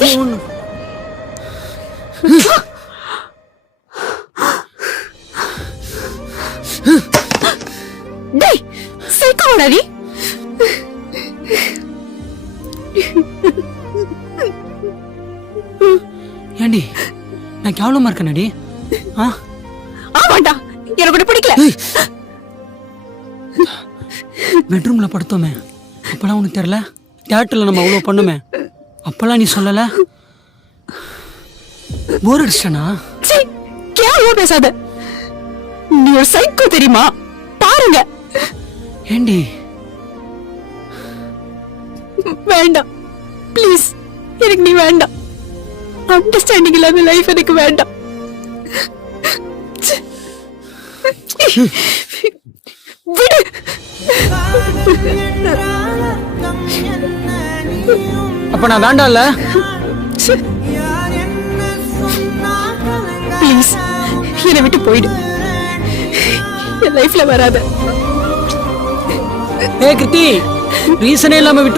டேய் சைக்கோடா நீ. ஏண்டி நான் கேவலமா இருக்கேனடி? ஆமாண்டா, எனக்கு கூட பிடிக்கல. பெட்ரூம்ல படுத்தோமே அப்பெல்லாம் உனக்கு தெரியல? தியேட்டர்ல நம்ம அவ்வளோ பண்ணுமே அப்பெல்லாம் நீ சொல்லல? போர் அடிச்சானா? கேவலமா பேசாத. நீ ஒரு சைக்கோ தெரியுமா? பாருங்க. ஏண்டி? வேண்டாம் ப்ளீஸ், எனக்கு நீ வேண்டாம். அண்டர்ஸ்டாண்டிங் இல்லாத லைஃப் எனக்கு வேண்டாம். விடு. அப்ப நான் வேண்டாம்ல? ப்ளீஸ் என்னை விட்டு போயிடு. என் லைஃப்ல வராத. ஏ கிருத்தி, ரீசனே இல்லாம விட்டு